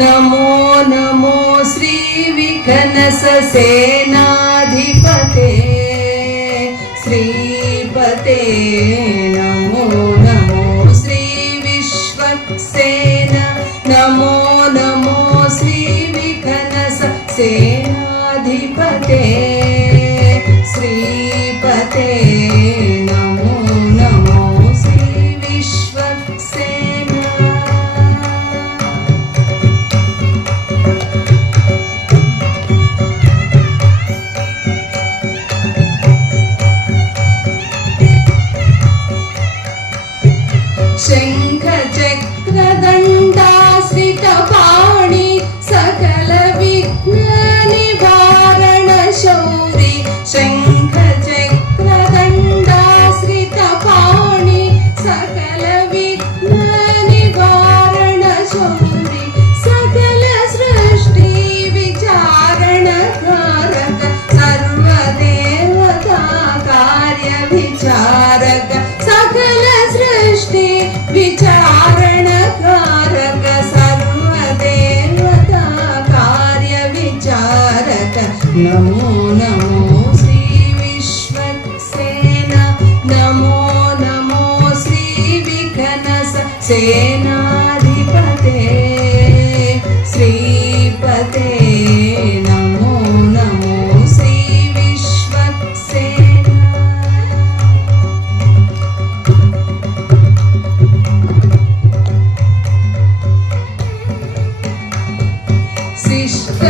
नमो नमो श्रीविघ्नस सेनाधिपते श्रीपते नमो नमो श्रीविश्वक्सेना नमो नमो श्रीविघ्नस सेनाधिपते श्रीपते नमो नमो श्रीविश्वक्सेना। शंख चक्र दंडाश्रित पाणि सकल विघ्न निवारण शौरि शंख चक्र दंडाश्रित पाणि सकल विघ्न निवारण शौरि सकल सृष्टि विचारण कारक सर्वदेवता कार्य विचारक सकल सृष्टि विचारण कारक सर्वदेवता कार्य विचारक नमो नमो श्री विश्वक्सेना नमो नमो श्री विघ्नस सेनाधिपते श्रीपते नमो नमो श्री विश्वक्सेना। शिष्ट